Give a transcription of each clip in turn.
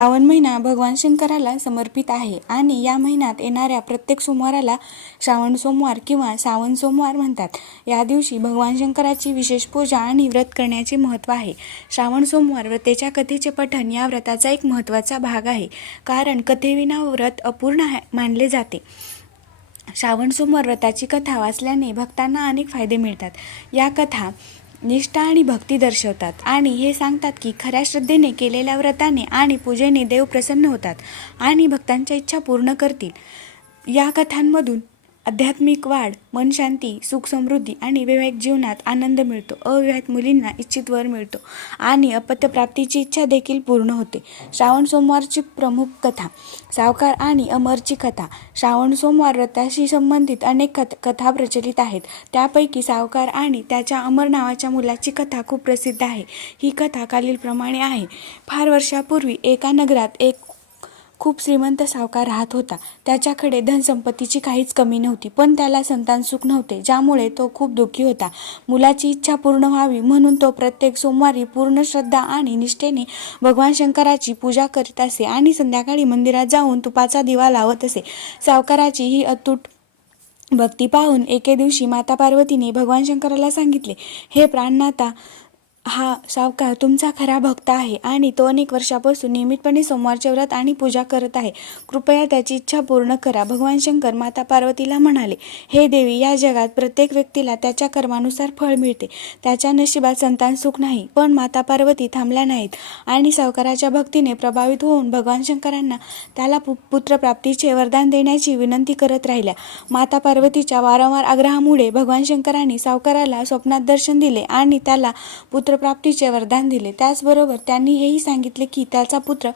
श्रावण महिना भगवान शंकराला समर्पित आहे आणि या महिन्यात येणाऱ्या प्रत्येक सोमवाराला श्रावण सोमवार किंवा सावन सोमवार म्हणतात. या दिवशी भगवान शंकराची विशेष पूजा आणि व्रत करण्याचे महत्त्व आहे. श्रावण सोमवार व्रतेच्या कथेचे पठण या व्रताचा एक महत्त्वाचा भाग आहे कारण कथेविना व्रत अपूर्ण मानले जाते. श्रावण सोमवार व्रताची कथा वाचल्याने भक्तांना अनेक फायदे मिळतात. या कथा निष्ठा आणि भक्ती दर्शवतात. आणि हे सांगतात की खऱ्या श्रद्धेने केलेल्या व्रताने आणि पूजेने देव प्रसन्न होतात आणि भक्तांच्या इच्छा पूर्ण करतील. या कथांमधून आध्यात्मिक वाढ मन शांती सुख समृद्धी आणि वैवाहिक जीवनात आनंद मिळतो. अविवाहित मुलींना इच्छित वर मिळतो आणि अपत्यप्राप्तीची इच्छा देखील पूर्ण होते. श्रावण सोमवारची प्रमुख कथा सावकार आणि अमरची कथा. श्रावण सोमवार व्रताशी संबंधित अनेक कथ कथा प्रचलित आहेत. त्यापैकी सावकार आणि त्याच्या अमर नावाच्या मुलाची कथा खूप प्रसिद्ध आहे. ही कथा खालीलप्रमाणे आहे. फार वर्षापूर्वी एका नगरात एक खूप श्रीमंत सावकार राहत होता. त्याच्याकडे धनसंपत्तीची काहीच कमी नव्हती. पण त्याला संतान सुख नव्हते ज्यामुळे तो खूप दुःखी होता. मुलाची इच्छा पूर्ण व्हावी म्हणून तो प्रत्येक सोमवारी पूर्ण श्रद्धा आणि निष्ठेने भगवान शंकराची पूजा करीत असे आणि संध्याकाळी मंदिरात जाऊन तुपाचा दिवा लावत असे. सावकाराची ही अतूट भक्ती पाहून एके दिवशी माता पार्वतीने भगवान शंकराला सांगितले हे प्राणनाथा हा सावकार तुमचा खरा भक्त आहे आणि तो अनेक वर्षापासून नियमितपणे सोमवारचे व्रत आणि पूजा करत आहे. कृपया त्याची इच्छा पूर्ण करा. भगवान शंकर माता पार्वतीला म्हणाले हे देवी या जगात प्रत्येक व्यक्तीला त्याच्या कर्मानुसार फळ मिळते. त्याच्या नशिबात संतान सुख नाही पण माता पार्वती थांबल्या नाहीत आणि सावकाराच्या भक्तीने प्रभावित होऊन भगवान शंकरांना त्याला पु पुत्रप्राप्तीचे वरदान देण्याची विनंती करत राहिल्या. माता पार्वतीच्या वारंवार आग्रहामुळे भगवान शंकरांनी सावकाराला स्वप्नात दर्शन दिले आणि त्याला पुत्र पुत्रप्राप्तीचे वरदान दिले. त्याचबरोबर त्यांनी हेही सांगितले की त्याचा पुत्र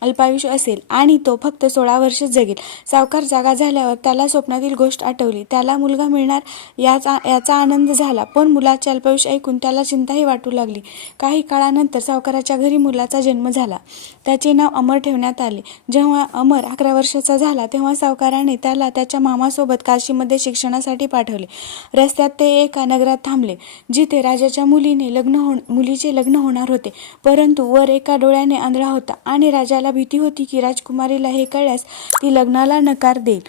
अल्पायुष असेल आणि तो फक्त सोळा वर्ष जगेल. सावकार जागा झाल्यावर त्याला स्वप्नातील गोष्ट आठवली. त्याला मुलगा मिळणार याचा याचा आनंद झाला. पण मुलाचे अल्पायुष्य ऐकून त्याला चिंताही वाटू लागली. काही काळानंतर सावकाराच्या घरी मुलाचा जन्म झाला. त्याचे नाव अमर ठेवण्यात आले. जेव्हा अमर अकरा वर्षाचा झाला तेव्हा सावकाराने त्याला त्याच्या मामासोबत काशीमध्ये शिक्षणासाठी पाठवले. रस्त्यात ते एका नगरात थांबले जिथे राजाच्या मुलीने लग्न होण मुलीचे लग्न होणार होते. परंतु वर एका डोळ्याने आंधळा होता आणि राजाला भीती होती की राजकुमारीला हे कळल्यास ती लग्नाला नकार देईल.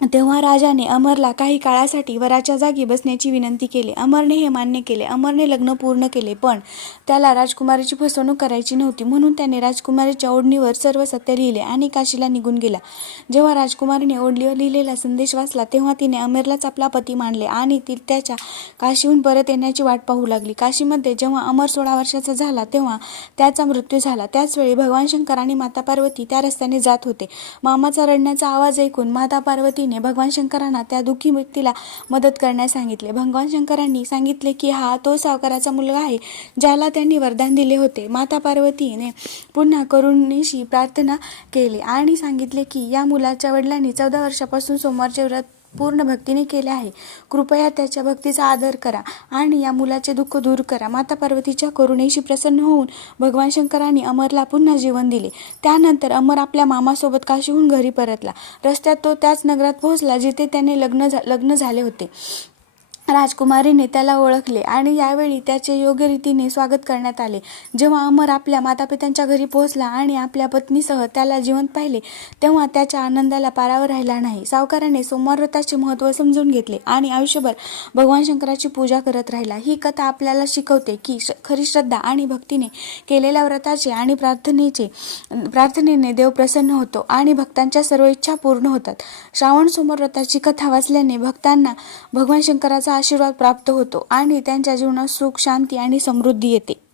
तेव्हा राजाने अमरला काही काळासाठी वराच्या जागी बसण्याची विनंती केली. अमरने हे मान्य केले. अमरने लग्न पूर्ण केले पण त्याला राजकुमारीची फसवणूक करायची नव्हती. म्हणून त्याने राजकुमारीच्या ओढणीवर सर्व सत्य लिहिले आणि काशीला निघून गेला. जेव्हा राजकुमारीने ओढणीवर लिहिलेला संदेश वाचला तेव्हा तिने अमरलाच आपला पती मानले आणि ती त्याच्या काशीहून परत येण्याची वाट पाहू लागली. काशीमध्ये जेव्हा अमर सोळा वर्षाचा झाला तेव्हा त्याचा मृत्यू झाला. त्याचवेळी भगवान शंकर आणि माता पार्वती त्या रस्त्याने जात होते. मामाचा रडण्याचा आवाज ऐकून माता पार्वती पार्वतीने भगवान शंकरांना त्या दुःखी व्यक्तीला मदत करण्यास सांगितले. भगवान शंकरांनी सांगितले की हा तो सावकाराचा मुलगा आहे ज्याला त्यांनी वरदान दिले होते. माता पार्वतीने पुन्हा करुणेशी प्रार्थना केली आणि सांगितले की या मुलाच्या वडिलांनी चौदा वर्षापासून सोमवारचे व्रत पूर्ण भक्तीने केले आहे. कृपया त्याच्या भक्तीचा आदर करा आणि या मुलाचे दुःख दूर करा. माता पार्वतीच्या करुणेशी प्रसन्न होऊन भगवान शंकरांनी अमरला पुन्हा जीवन दिले. त्यानंतर अमर आपल्या मामासोबत काशीहून घरी परतला. रस्त्यात तो त्याच नगरात पोहोचला जिथे त्याने लग्न झा लग्न झाले होते. राजकुमारीने त्याला ओळखले आणि यावेळी त्याचे योग्य रीतीने स्वागत करण्यात आले. जेव्हा अमर आपल्या मातापित्यांच्या घरी पोहोचला आणि आपल्या पत्नीसह त्याला जिवंत पाहिले तेव्हा त्याच्या आनंदाला पारावर राहिला नाही. सावकाराने सोमवार व्रताचे महत्त्व समजून घेतले आणि आयुष्यभर भगवान शंकराची पूजा करत राहिला. ही कथा आपल्याला शिकवते की श खरी श्रद्धा आणि भक्तीने केलेल्या व्रताचे आणि प्रार्थनेचे प्रार्थनेने देव प्रसन्न होतो आणि भक्तांच्या सर्व इच्छा पूर्ण होतात. श्रावण सोमवार व्रताची कथा वाचल्याने भक्तांना भगवान शंकराचा आशीर्वाद प्राप्त होतो आणि त्यांच्या जीवनात सुख शांती आणि समृद्धी येते.